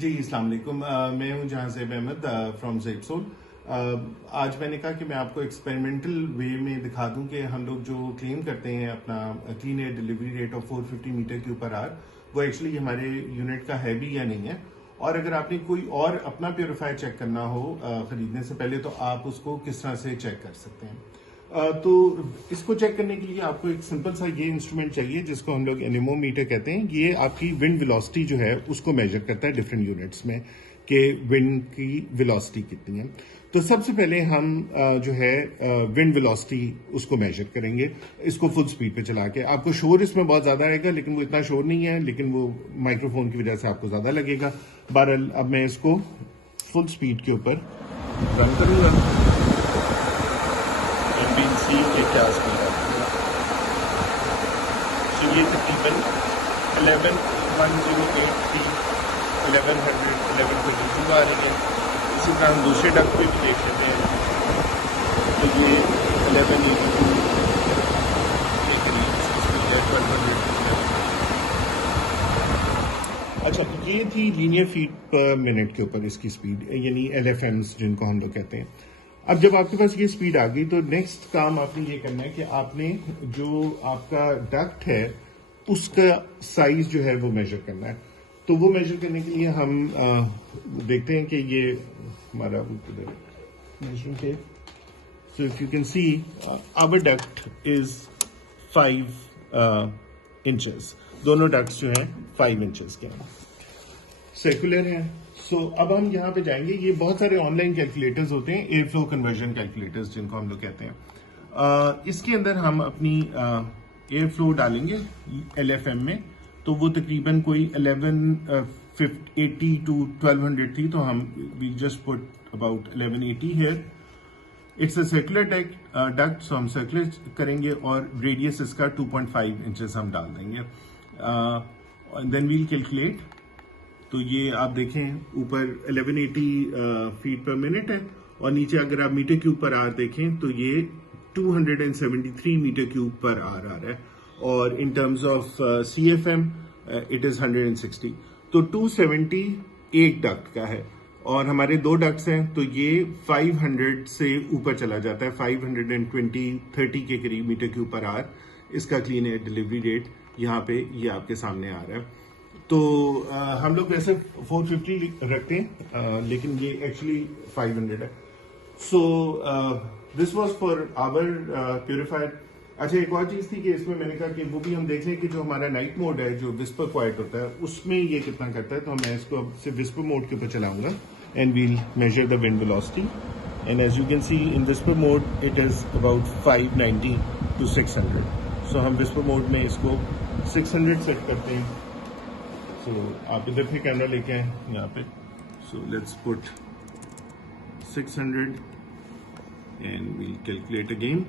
जी अस्सलाम वालेकुम। मैं हूं जहांज़ेब अहमद फ्रॉम ज़ेबसोल। आज मैंने कहा कि मैं आपको एक्सपेरिमेंटल वे में दिखा दूं कि हम लोग जो क्लेम करते हैं अपना clean air delivery rate of 450 metre cube पर आवर, वो एक्चुअली हमारे यूनिट का है भी या नहीं है। और अगर आपने कोई और अपना प्योरीफायर चेक करना हो खरीदने से पहले, तो आप उसको किस तरह से चेक कर सकते हैं। तो इसको चेक करने के लिए आपको एक सिंपल सा ये इंस्ट्रूमेंट चाहिए जिसको हम लोग एनेमोमीटर कहते हैं। ये आपकी विंड वेलोसिटी जो है उसको मेजर करता है डिफरेंट यूनिट्स में कि विंड की वेलोसिटी कितनी है। तो सबसे पहले हम जो है विंड वेलोसिटी उसको मेजर करेंगे, इसको फुल स्पीड पे चला के। आपको शोर इसमें बहुत ज्यादा आएगा, लेकिन वो इतना शोर नहीं है, लेकिन वो माइक्रोफोन की वजह से आपको ज्यादा लगेगा। बहरहाल अब मैं इसको फुल स्पीड के ऊपर रन करूंगा। सी के क्या स्पीड है। तो ये तकरीबन 11,108 1132 आ रही है। इसी तरह हम दूसरे डक पे भी देख लेते हैं, तो ये 1182 के करीब स्पीड है, 1200। अच्छा, ये थी लीनियर फीट पर मिनट के ऊपर इसकी स्पीड, यानी LFMs जिनको हम लोग कहते हैं। अब जब आपके पास ये स्पीड आ गई, तो नेक्स्ट काम आपने ये करना है कि आपने जो आपका डक्ट है उसका साइज जो है वो मेजर करना है। तो वो मेजर करने के लिए हम देखते हैं कि ये हमारा measuring tape. So if you can see our duct is 5 inches. दोनों डक्ट्स जो हैं 5 इंचेस के हैं, सर्कुलर है। सो अब हम यहाँ पे जाएंगे। ये बहुत सारे ऑनलाइन कैलकुलेटर्स होते हैं, एयर फ्लो कन्वर्जन कैलकुलेटर्स जिनको हम लोग कहते हैं। इसके अंदर हम अपनी एयर फ्लो डालेंगे LFM में, तो वो तकरीबन कोई 1180 टू 1200 थी, तो हम we just put about 1180 here. It's a circular duct, so हम सर्कुलर करेंगे और रेडियस इसका 2.5 इंचेस हम डाल देंगे। Then we'll calculate. तो ये आप देखें ऊपर 1180 फीट पर मिनट है, और नीचे अगर आप मीटर क्यूब पर आवर देखें तो ये 273 मीटर क्यूब पर आवर आ रहा है, और in terms of CFM it is 160। तो 278 डक्ट का है, और हमारे 2 डक्ट्स हैं, तो ये 500 से ऊपर चला जाता है, 520-30 के करीब मीटर क्यूब पर आवर। इसका क्लीन एयर डिलीवरी रेट यहाँ पे ये आपके सामने आ रहा है। तो हम लोग वैसे 450 रखते हैं, लेकिन ये एक्चुअली 500 है। So this was for our purifier. अच्छा, एक और चीज थी कि इसमें मैंने कहा कि वो भी हम देख लें कि जो हमारा नाइट मोड है, जो विस्पर क्वाइट होता है, उसमें ये कितना करता है। तो मैं इसको अब से विस्पर मोड के ऊपर चलाऊंगा, and we'll measure the wind velocity. And as you can see in whisper mode it is about 590 to 600। So हम विस्पर मोड में इसको 600 सेट करते हैं। तो आप इधर से कैमरा लेके आए यहाँ पे। So let's put 600 and we'll calculate again.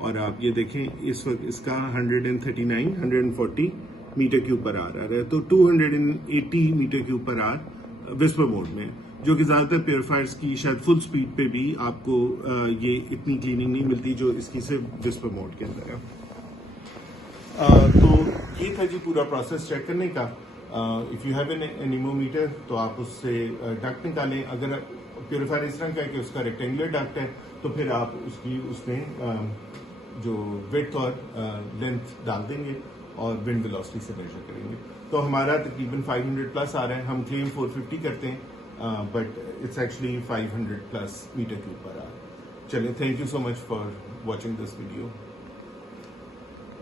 और आप ये देखें इस वक्त इसका 139-140 मीटर क्यूब पर आ रहा है, तो 280 मीटर क्यूब पर आवर विस्पर मोड में, जो कि ज्यादातर प्योरीफायर्स की शायद फुल स्पीड पे भी आपको ये इतनी क्लीनिंग नहीं मिलती जो इसकी सिर्फ विस्पर मोड के अंदर है। तो ये था जी पूरा प्रोसेस चेक करने का। If you have an anemometer, तो आप उससे डक्ट निकालें। अगर प्योरीफायर इस तरह का है कि उसका रेक्टेंगुलर डक्ट है, तो फिर आप उसमें जो विड्थ और लेंथ डाल देंगे और विंड वेलोसिटी से मेजर करेंगे। तो हमारा तकरीबन 500 प्लस आ रहा है। हम क्लेम 450 करते हैं, but it's actually 500 plus meter cube पर आवर। चलिए, thank you so much for watching this video.